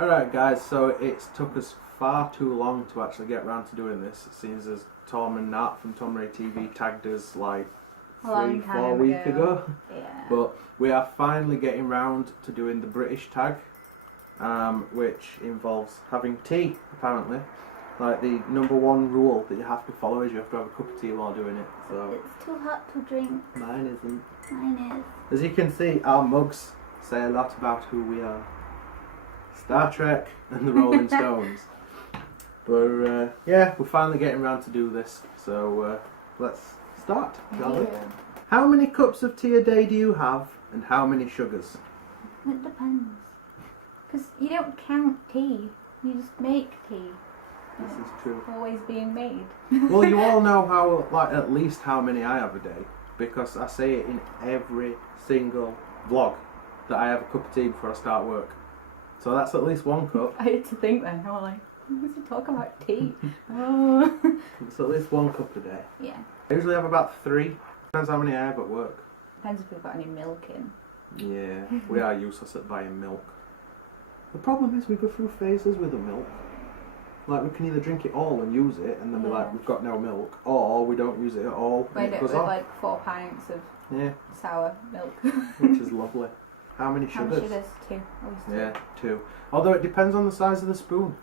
Alright guys, so it's took us far too long to actually get round to doing this. It seems as Tom and Nat from Tom Ray TV tagged us like 3-4 weeks ago. Yeah. But we are finally getting round to doing the British tag, which involves having tea, apparently. Like the number one rule that you have to follow is you have to have a cup of tea while doing it. So It's too hot to drink. mine isn't. Mine is. As you can see, our mugs say a lot about who we are. Star Trek and the Rolling Stones. But yeah, we're finally getting around to do this, so let's start, shall we? How many cups of tea a day do you have, and how many sugars? It depends. Because you don't count tea, you just make tea. This is true. Always being made. Well, you all know how, like, at least how many I have a day, because I say it in every single vlog that I have a cup of tea before I start work. So that's at least one cup. I had to think then, I was like, who's he talking about tea? Oh. It's at least one cup a day. Yeah. I usually have about 3. Depends how many I have at work. Depends if we've got any milk in. Yeah, we are useless at buying milk. The problem is we go through phases with the milk. Like, we can either drink it all and use it, and then be like, we've got no milk, or we don't use it at all, We and end it up goes with off. like 4 pints of sour milk. Which is lovely. How many How sugars? much sugars? 2. Always 2. Yeah, 2. Although it depends on the size of the spoon.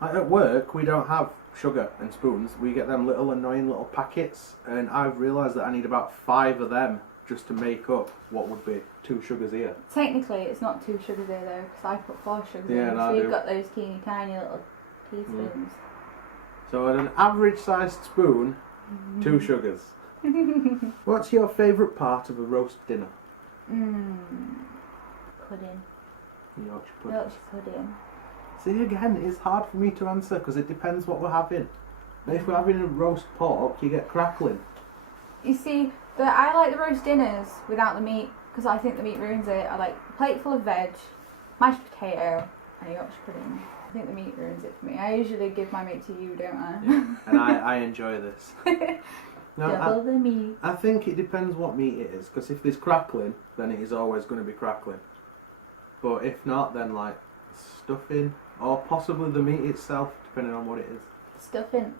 Like at work, we don't have sugar and spoons. We get them little annoying little packets, and I've realised that I need about 5 of them just to make up what would be 2 sugars here. Technically, it's not 2 sugars here though, because I put 4 sugars Yeah, in. and So I we've do. got those teeny tiny little teaspoons. So at an average sized spoon, 2 sugars. What's your favourite part of a roast dinner? Pudding. Yorkshire pudding. Yorkshire pudding. See, again, it's hard for me to answer because it depends what we're having. If we're having a roast pork, you get crackling. You see, I like the roast dinners without the meat, because I think the meat ruins it. I like a plate full of veg, mashed potato, and a Yorkshire pudding. I think the meat ruins it for me. I usually give my meat to you, don't I? Yeah. And I enjoy this. No, Double the meat. I think it depends what meat it is, because if there's crackling, then it is always going to be crackling. But if not, then like stuffing, or possibly the meat itself, depending on what it is. Stuffing.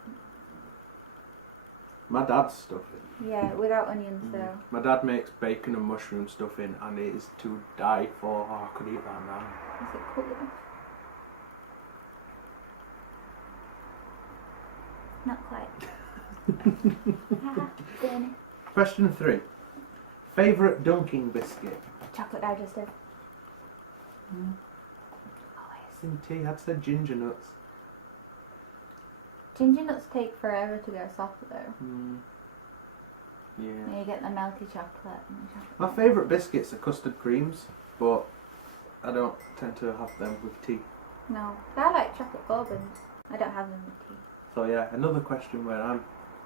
My dad's stuffing. Yeah, without onions though. My dad makes bacon and mushroom stuffing, and it is to die for. Oh, I could eat that now. Is it cool? Not quite. Burn it. Question 3. Favourite dunking biscuit? Chocolate digestive. Always. In tea, I'd say ginger nuts. Ginger nuts take forever to go soft though. Yeah. And you get the melty chocolate. And the chocolate. My favourite biscuits are custard creams, but I don't tend to have them with tea. No, I like chocolate bourbons. I don't have them with tea. So yeah, another question where I'm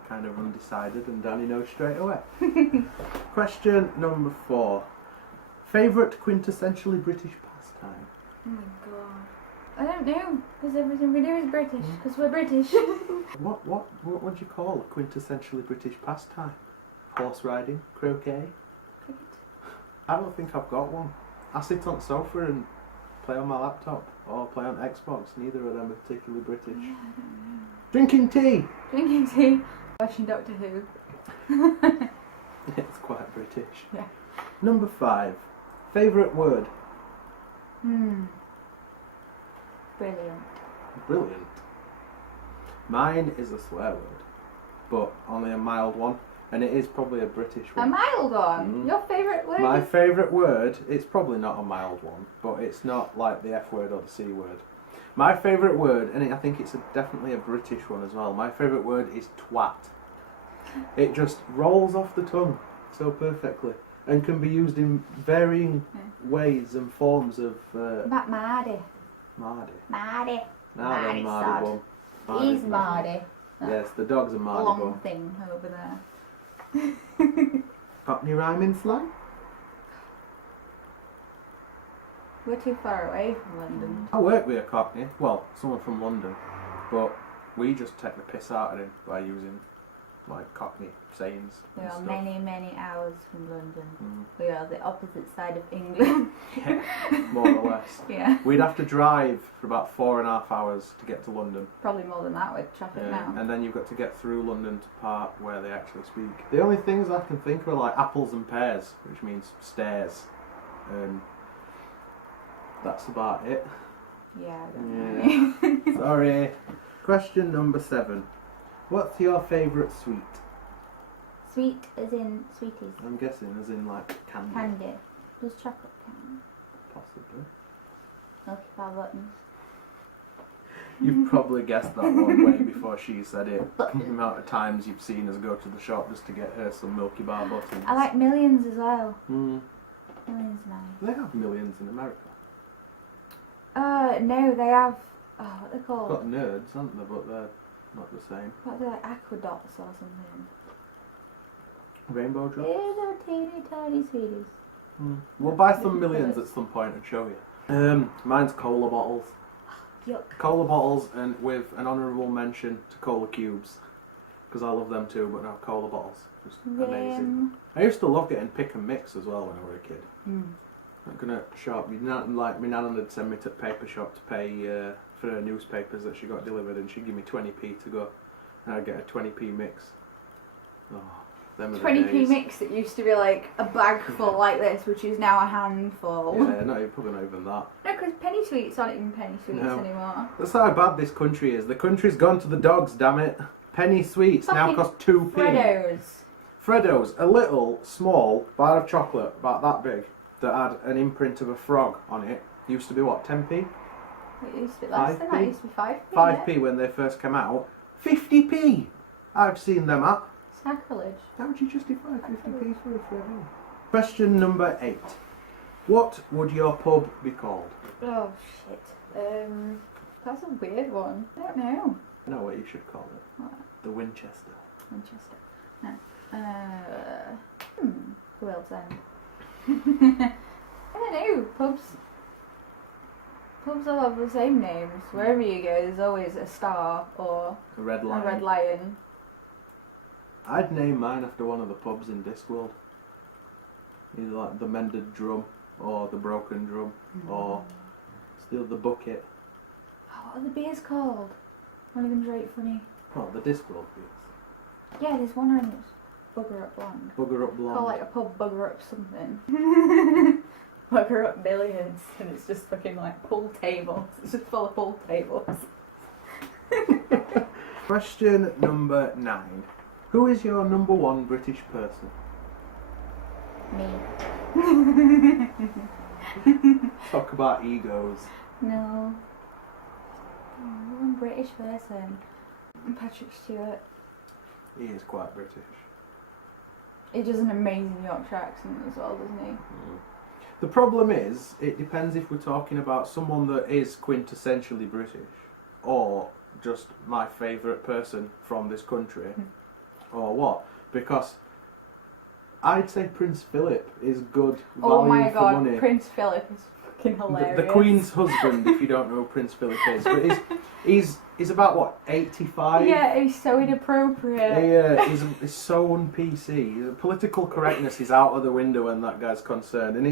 kind of undecided and Danny knows straight away. Question number 4. Favourite quintessentially British pastime? Oh my god. I don't know, because everything we do is British, because we're British. What would you call a quintessentially British pastime? Horse riding? Croquet? Cricket. I don't think I've got one. I sit on the sofa and play on my laptop, or play on Xbox. Neither of them are particularly British. Yeah, I don't know. Drinking tea! Drinking tea. Watching Doctor Who. It's quite British. Yeah. Number 5. Favourite word? Brilliant. Brilliant. Mine is a swear word, but only a mild one, and it is probably a British A one. mild one? Your favourite word? My is- favourite word, it's probably not a mild one, but it's not like the F word or the C word. My favourite word, and I think it's definitely a British one as well, my favourite word is twat. It just rolls off the tongue so perfectly, and can be used in varying ways and forms of... About Mardy. Mardy. Mardy. Now then, Mardy bum. He's Mardy's Mardy. Yes, the dog's a Mardy Long bum. thing over there. Got any rhyming slang? We're too far away from London. I work with a Cockney, well, someone from London, but we just take the piss out of him by using like Cockney sayings. We and are stuff. many, many hours from London. Mm. We are the opposite side of England. Yeah, more or less. Yeah. We'd have to drive for about 4.5 hours to get to London. Probably more than that with traffic now. And then you've got to get through London to part where they actually speak. The only things I can think of are like apples and pears, which means stairs. That's about it. Yeah, I don't know. Sorry. Question number 7. What's your favourite sweet? Sweet as in sweeties. I'm guessing as in like candy. Candy. Does chocolate count? Possibly. Milky Bar buttons. You've probably guessed that one way before she said it. The amount of times you've seen us go to the shop just to get her some Milky Bar buttons. I like Millions as well. Mm. Millions nice. They have Millions in America. No, they have. Oh, what are they They've called? got Nerds, haven't they? But they're not the same. What are they, like Aquadots or something? Rainbow Drops? Little teeny tiny sweeties. Mm. We'll buy some Millions at some point and show you. Mine's cola bottles. Yuck. Cola bottles, and with an honourable mention to cola cubes, because I love them too. But no, cola bottles, just amazing. I used to love getting pick and mix as well when I was a kid. I'm gonna shop. Like my nan would send me to paper shop to pay for her newspapers that she got delivered, and she'd give me 20p to go, and I'd get a 20p mix. Oh, them are the 20p days. mix that used to be like a bag full like this, which is now a handful. Yeah, probably not even that. No, because penny sweets aren't even penny sweets No. anymore. That's how bad this country is. The country's gone to the dogs, damn it. Penny sweets now Fucking cost 2p. Freddos. Freddo's, a little, small bar of chocolate, about that big, that had an imprint of a frog on it, used to be what, 10p? It used to be less than that. 5p? It used to be 5p. 5p when they first came out. 50p! I've seen them up. Sacrilege. How would you justify 50p for a Freddo? Question number 8. What would your pub be called? Oh shit. That's a weird one. I don't know. I know what you should call it. What? The Winchester. Manchester. No. Who else then? I don't know. Pubs all have the same names. Wherever you go, there's always a star or A Red a Lion. red lion. I'd name mine after one of the pubs in Discworld. Either like the Mended Drum, or the Broken Drum, or Steal the Bucket. Oh, what are the beers called? One of them's right funny. Oh, the Discworld beers. Yeah, there's one of them's Bugger Up Blonde. Bugger Up Blonde. Call like a pub Bugger Up something. Bugger Up Billiards, and it's just fucking like pool tables. It's just full of pool tables. Question number 9. Who is your number 1 British person? Me. Talk about egos. No. I'm a British person. I'm Patrick Stewart. He is quite British. He does an amazing Yorkshire accent as well, doesn't he? The problem is, it depends if we're talking about someone that is quintessentially British, or just my favourite person from this country, or what. Because I'd say Prince Philip is good value Oh my for god, money. Prince Philip is fucking hilarious. The Queen's husband, if you don't know who Prince Philip is. But he's about, what, 85? Yeah, he's so inappropriate. He's so un-PC. Political correctness is out of the window when that guy's concerned. And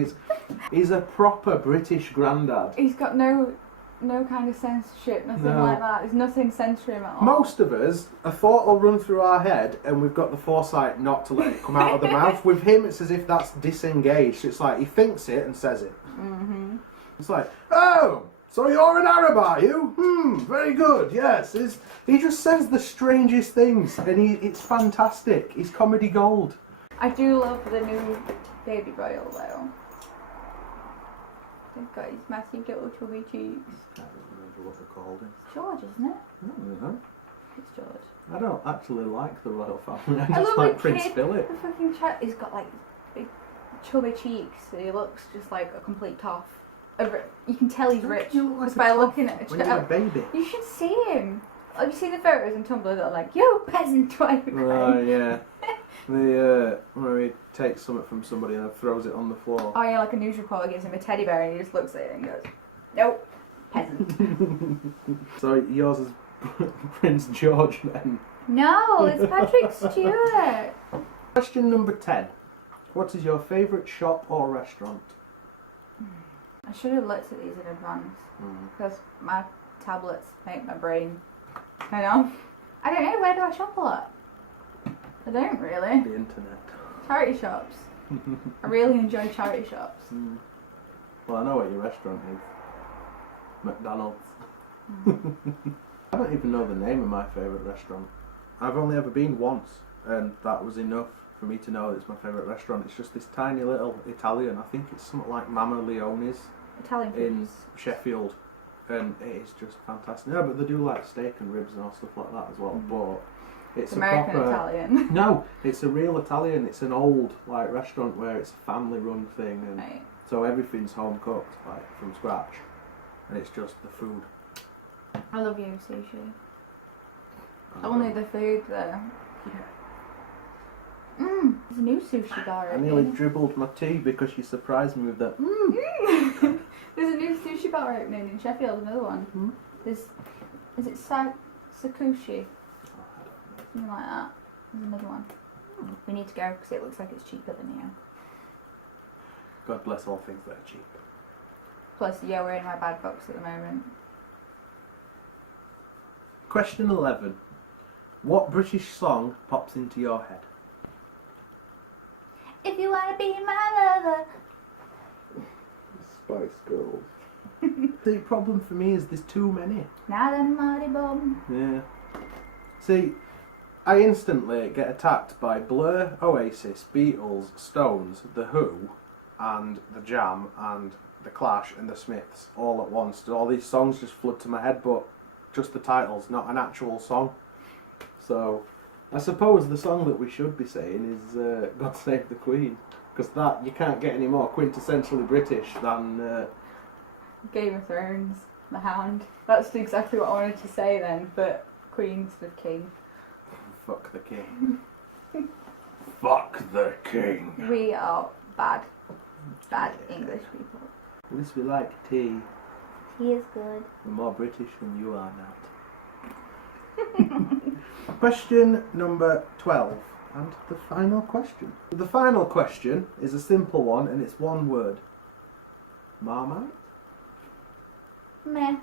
he's a proper British grandad. He's got no kind of censorship, nothing No. like that. There's nothing censoring him at all. Most of us, a thought will run through our head and we've got the foresight not to let it come out of the mouth. With him, it's as if that's disengaged. It's like he thinks it and says it. Mm-hmm. It's like, oh, so you're an Arab, are you? Very good, yes. He just says the strangest things and it's fantastic. He's comedy gold. I do love the new baby royal though. They've got his massive little chubby cheeks. I don't remember what they're called. It's George, isn't it? I don't know. It's George. I don't actually like the royal family. I I just love like the Prince kid. Philip. The fucking child. He's got like big chubby cheeks. So he looks just like a complete toff. You can tell he's rich You look like just a by toff looking at a when you're a child. baby. You should see him. Have you seen the photos on Tumblr that are like, "Yo, peasant, why you Oh crying?" yeah. Where he takes something from somebody and throws it on the floor. Oh yeah, like a news reporter gives him a teddy bear and he just looks at it and goes, "Nope, peasant." So yours is Prince George then? No, it's Patrick Stewart. Question number 10. What is your favourite shop or restaurant? I should have looked at these in advance because my tablets make my brain. I know. I don't know, where do I shop a lot? I don't really. The internet. Charity shops. I really enjoy charity shops. Well, I know what your restaurant is. McDonald's. I don't even know the name of my favourite restaurant. I've only ever been once, and that was enough for me to know it's my favourite restaurant. It's just this tiny little Italian. I think it's something like Mama Leone's Italian food. in Sheffield, and it is just fantastic. Yeah, but they do like steak and ribs and all stuff like that as well. But it's American a proper Italian. No, it's a real Italian. It's an old like restaurant where it's a family-run thing, and Right. so everything's home cooked, like from scratch, and it's just the food. I love you, sushi. Only the food though. There's a new sushi bar. I nearly dribbled my tea because you surprised me with that. There's a new sushi bar opening in Sheffield. Another one. Is it Sakushi? Something like that. There's another one. We need to go because it looks like it's cheaper than here. God bless all things that are cheap. Plus, yeah, we're in my bad books at the moment. Question 11. What British song pops into your head? If you wanna be my lover. Spice Girls. The problem for me is there's too many. Now then, Marty Bob. Yeah. See, I instantly get attacked by Blur, Oasis, Beatles, Stones, The Who, and The Jam, and The Clash, and The Smiths all at once. All these songs just flood to my head, but just the titles, not an actual song. So, I suppose the song that we should be saying is God Save the Queen. Because that, you can't get any more quintessentially British than... Game of Thrones, The Hound. That's exactly what I wanted to say then, but Queen instead of King. Fuck the King. Fuck the King. We are bad English people. At least we like tea. Tea is good. We're more British than you are, Nat. Question number 12. And the final question. The final question is a simple one, and it's one word. Marmite? Meh.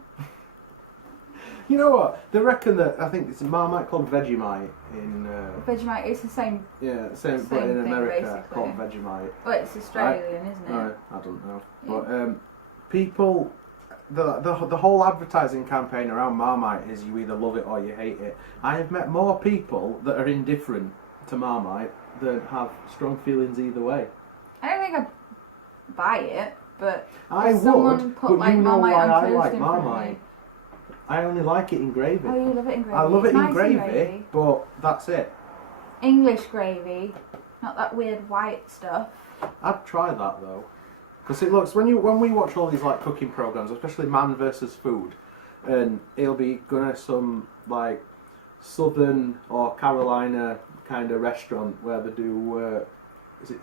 You know what? They reckon that, I think it's a Marmite called Vegemite in... Vegemite, it's the same. yeah, same but Same in thing, America basically. called Vegemite. Well, it's Australian, isn't it? No, I don't know. Yeah. But people... The whole advertising campaign around Marmite is you either love it or you hate it. I have met more people that are indifferent to Marmite that have strong feelings either way. I don't think I'd buy it, but I if someone would, put but like you know Marmite why on I toast like in front of me- Marmite. I only like it in gravy. Oh, you love it in gravy. I love it It's in nice gravy, but that's it. English gravy, not that weird white stuff. I'd try that though, because it looks when we watch all these like cooking programs, especially Man versus Food, and it'll be gonna some like Southern or Carolina kind of restaurant where they do is it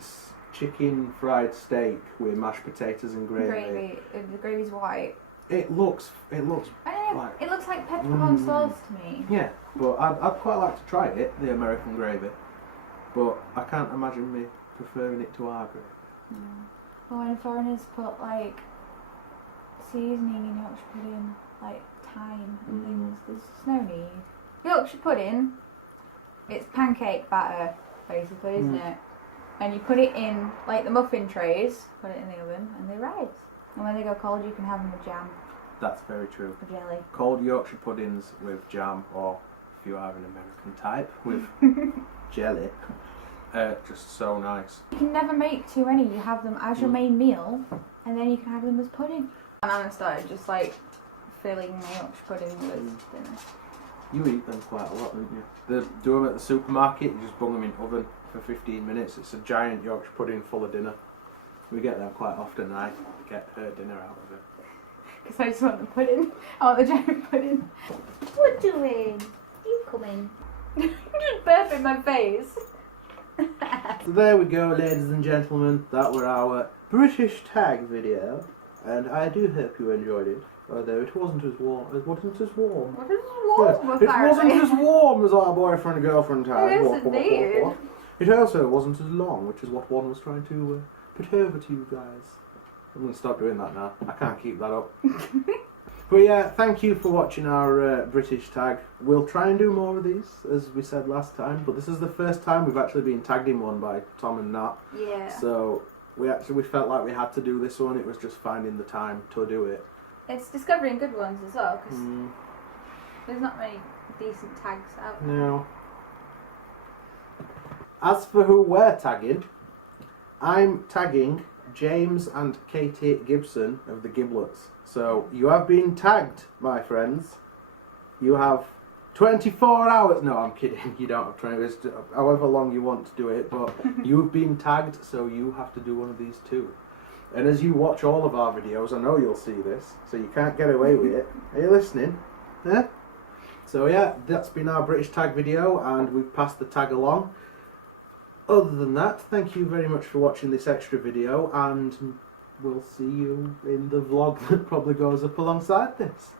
chicken fried steak with mashed potatoes and gravy. The gravy's white. It looks I don't know. like It looks like peppercorn sauce to me. yeah, but I'd quite like to try it, the American gravy, but I can't imagine me preferring it to our gravy. Or when foreigners put like seasoning in Yorkshire pudding, like thyme and things, there's just no need. Yorkshire pudding, it's pancake batter basically, isn't it? And you put it in like the muffin trays, put it in the oven, and they rise. And when they go cold, you can have them with jam That's very true. or jelly. Cold Yorkshire puddings with jam, or if you are an American type, with jelly. Just so nice. You can never make too many. You have them as your main meal, and then you can have them as pudding. And I started just like filling my Yorkshire pudding with dinner. You eat them quite a lot, don't you? They do them at the supermarket, you just bung them in oven for 15 minutes. It's a giant Yorkshire pudding full of dinner. We get them quite often, and I get her dinner out of it. Because I just want the pudding. I want the giant pudding. What doing? You coming? You just burp in my face. So there we go, ladies and gentlemen. That were our British tag video, and I do hope you enjoyed it. There, it wasn't as warm. It wasn't as warm. What is warm, Yes, it wasn't as warm as our boyfriend and girlfriend had. It is indeed. It also wasn't as long, which is what one was trying to put over to you guys. I'm going to stop doing that now. I can't keep that up. But yeah, thank you for watching our British tag. We'll try and do more of these, as we said last time, but this is the first time we've actually been tagged in one by Tom and Nat. Yeah. So we felt like we had to do this one. It was just finding the time to do it. It's discovering good ones as well, because there's not many decent tags out there. No. As for who we're tagging, I'm tagging James and Katie Gibson of the Giblets. So you have been tagged, my friends. You have 24 hours. No, I'm kidding. You don't have 20 hours. However long you want to do it, but you've been tagged, so you have to do one of these too. And as you watch all of our videos, I know you'll see this, so you can't get away with it. Are you listening? Yeah? So yeah, that's been our British tag video, and we've passed the tag along. Other than that, thank you very much for watching this extra video, and we'll see you in the vlog that probably goes up alongside this.